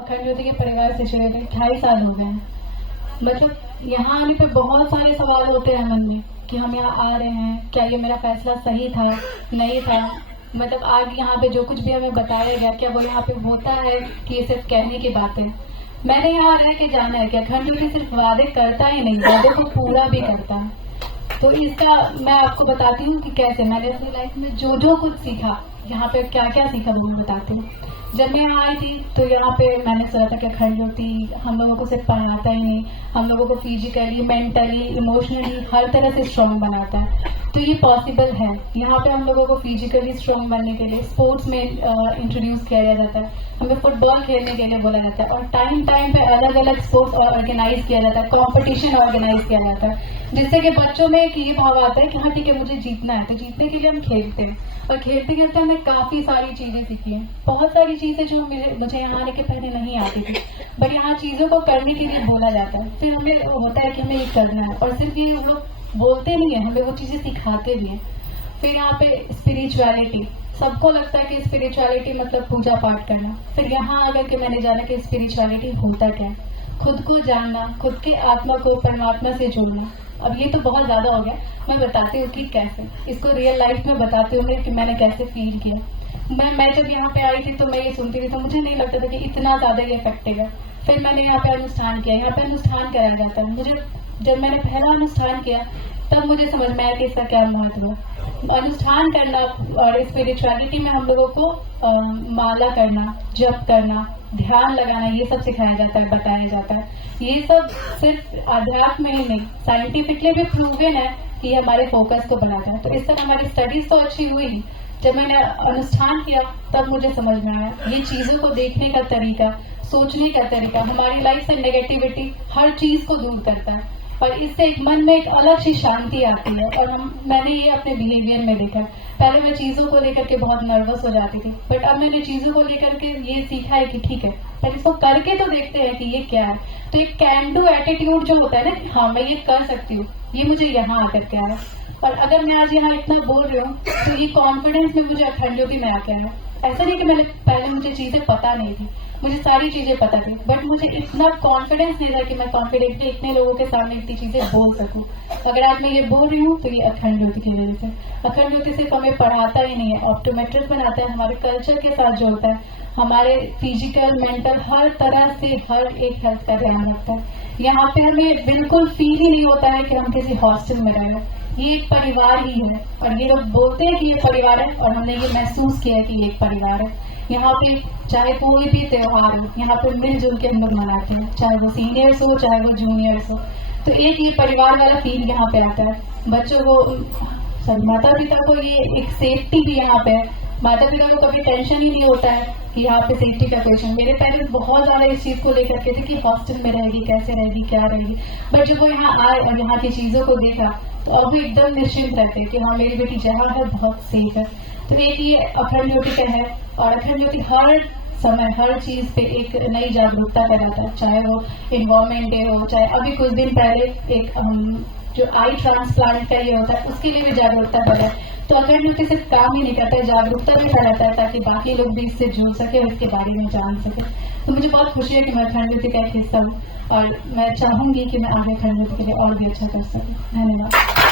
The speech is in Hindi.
अखंड ज्योति के परिवार से जुड़े हुए 2.5 साल हो गए हैं। मतलब यहाँ आने पे बहुत सारे सवाल होते हैं मन में कि हम यहाँ आ रहे हैं, क्या ये मेरा फैसला सही था, नहीं था। मतलब आज यहाँ पे जो कुछ भी हमें बताया गया, क्या वो यहाँ पे होता है कि ये सिर्फ कहने की बात है। मैंने यहाँ रह के जाना है कि अखंड ज्योति सिर्फ वादे करता ही नहीं, वादे को पूरा भी करता है। तो इसका मैं आपको बताती हूँ कि कैसे मैंने अपनी लाइफ में जो जो कुछ सीखा, यहाँ पे क्या क्या सीखा वो मैं बताती हूँ। जब मैं यहाँ आई थी तो यहाँ पे मैंने सोचा था कि अखंड ज्योति हम लोगों को सिर्फ पढ़ाता ही नहीं, हम लोगों को फिजिकली, मेंटली, इमोशनली हर तरह से स्ट्रॉन्ग बनाता है। तो ये पॉसिबल है। यहाँ पे हम लोगों को फिजिकली स्ट्रॉन्ग बनने के लिए स्पोर्ट्स में इंट्रोड्यूस किया जाता है, हमें फुटबॉल खेलने के लिए बोला जाता है और टाइम टाइम पे अलग अलग स्पोर्ट्स ऑर्गेनाइज किया जाता है, कॉम्पिटिशन ऑर्गेनाइज किया जाता है, जिससे कि बच्चों में एक ये भाव आता है कि हाँ ठीक है मुझे जीतना है। तो जीतने के लिए हम खेलते हैं और खेलते खेलते हमने काफी सारी चीजें सीखी हैं, बहुत सारी चीजें जो मुझे यहाँ आने के पहले नहीं आती थी, बट यहाँ चीजों को करने के लिए बोला जाता है। फिर हमें होता है कि हमें ये करना है और सिर्फ ये हम बोलते नहीं है, हमें वो चीजें सिखाते भी हैं। फिर यहाँ पे स्पिरिचुअलिटी, सबको लगता है कि स्पिरिचुअलिटी मतलब पूजा पाठ करना। फिर यहाँ आकर के मैंने जाना कि स्पिरिचुअलिटी होता क्या है, खुद को जानना, खुद के आत्मा को परमात्मा से जोड़ना। अब ये तो बहुत ज्यादा हो गया, मैं बताती हूँ कि कैसे, इसको रियल लाइफ में बताती हूँ कि मैंने कैसे फील किया। मैं जब यहाँ पे आई थी तो मैं ये सुनती थी तो मुझे नहीं लगता था कि इतना ज्यादा ये इफेक्टिव है। फिर मैंने यहाँ पे अनुष्ठान किया, यहाँ पे अनुष्ठान कराया जाता है। मुझे जब मैंने पहला अनुष्ठान किया तब मुझे समझ में आया कि इसका क्या महत्व है। अनुष्ठान करना और स्पिरिचुअलिटी में हम लोगों को माला करना, जप करना, ध्यान लगाना, ये सब सिखाया जाता है, बताया जाता है। ये सब सिर्फ अध्यात्म में ही नहीं, साइंटिफिकली भी प्रूवन है कि ये हमारे फोकस को बढ़ाता है। तो इस तरह हमारी स्टडीज तो अच्छी हुई। जब मैंने अनुष्ठान किया तब मुझे समझ में आया ये चीजों को देखने का तरीका, सोचने का तरीका हमारी लाइफ से नेगेटिविटी हर चीज को दूर करता है और इससे एक मन में एक अलग सी शांति आती है। और मैंने ये अपने बिहेवियर में देखा। पहले मैं चीजों को लेकर के बहुत नर्वस हो जाती थी, बट अब मैंने चीजों को लेकर के ये सीखा है कि ठीक है पहले इसको करके तो देखते हैं कि ये क्या है। तो एक कैन डू एटीट्यूड जो होता है ना कि हाँ मैं ये कर सकती हूँ, ये मुझे यहाँ आकर के आया। और अगर मैं आज यहाँ इतना बोल रही हूँ तो ये कॉन्फिडेंस में मुझे अखंड ज्योति में आके आया। ऐसा नहीं कि मैंने पहले मुझे चीजें पता नहीं थी, मुझे सारी चीजें पता थी, बट मुझे इतना कॉन्फिडेंस नहीं था कि मैं कॉन्फिडेंटली इतने लोगों के सामने इतनी चीजें बोल सकूं। अगर आज मैं ये बोल रही हूँ तो ये अखंड ज्योति की वजह से। अखंड ज्योति सिर्फ हमें पढ़ाता ही नहीं है, ऑप्टोमेट्रिक बनाता है, हमारे कल्चर के साथ जोड़ता है, हमारे फिजिकल, मेंटल हर तरह से हर एक हेल्थ का ध्यान रखता है। यहाँ पे हमें बिल्कुल फील ही नहीं होता है कि हम किसी हॉस्टल में रहे, ये एक परिवार ही है। और ये लोग बोलते हैं कि ये परिवार है और हमने ये महसूस किया कि ये एक परिवार है। यहाँ पे चाहे कोई भी त्योहार हो, यहाँ पे मिलजुल के हम लोग मनाते हैं, चाहे वो सीनियर्स हो चाहे वो जूनियर्स हो। तो एक ये परिवार वाला फील यहाँ पे आता है। बच्चों को, माता पिता को ये एक सेफ्टी भी यहाँ पे है। माता पिता को कभी टेंशन ही नहीं होता है कि यहाँ पे सेफ्टी का क्वेश्चन। मेरे पेरेंट्स बहुत ज्यादा इस चीज को लेकर के थे कि हॉस्टल में रहेगी, कैसे रहेगी, क्या रहेगी। बट जब वो यहाँ आए और यहाँ की चीजों को देखा तो अब एकदम निश्चिंत रहते कि हाँ मेरी बेटी जहाँ है बहुत सेफ है। तो एक ये अखंड ज्योति का है। और अखंड ज्योति हर समय हर चीज पे एक नई जागरूकता कराता है, चाहे वो इन्वायरमेंट डे हो, चाहे अभी कुछ दिन पहले एक जो आई ट्रांसप्लांट का ये होता है उसके लिए भी जागरूकता बढ़े। तो अखंड ज्योति सिर्फ काम ही नहीं करता है, जागरूकता भी फैलाता है ताकि बाकी लोग भी इससे जुड़ सके और इसके बारे में जान सके। तो मुझे बहुत खुशी है कि मैं अखंड ज्योति का एक हिस्सा हूँ और मैं चाहूंगी कि मैं आगे अखंड ज्योति के लिए और भी अच्छा कर सकूँ। धन्यवाद।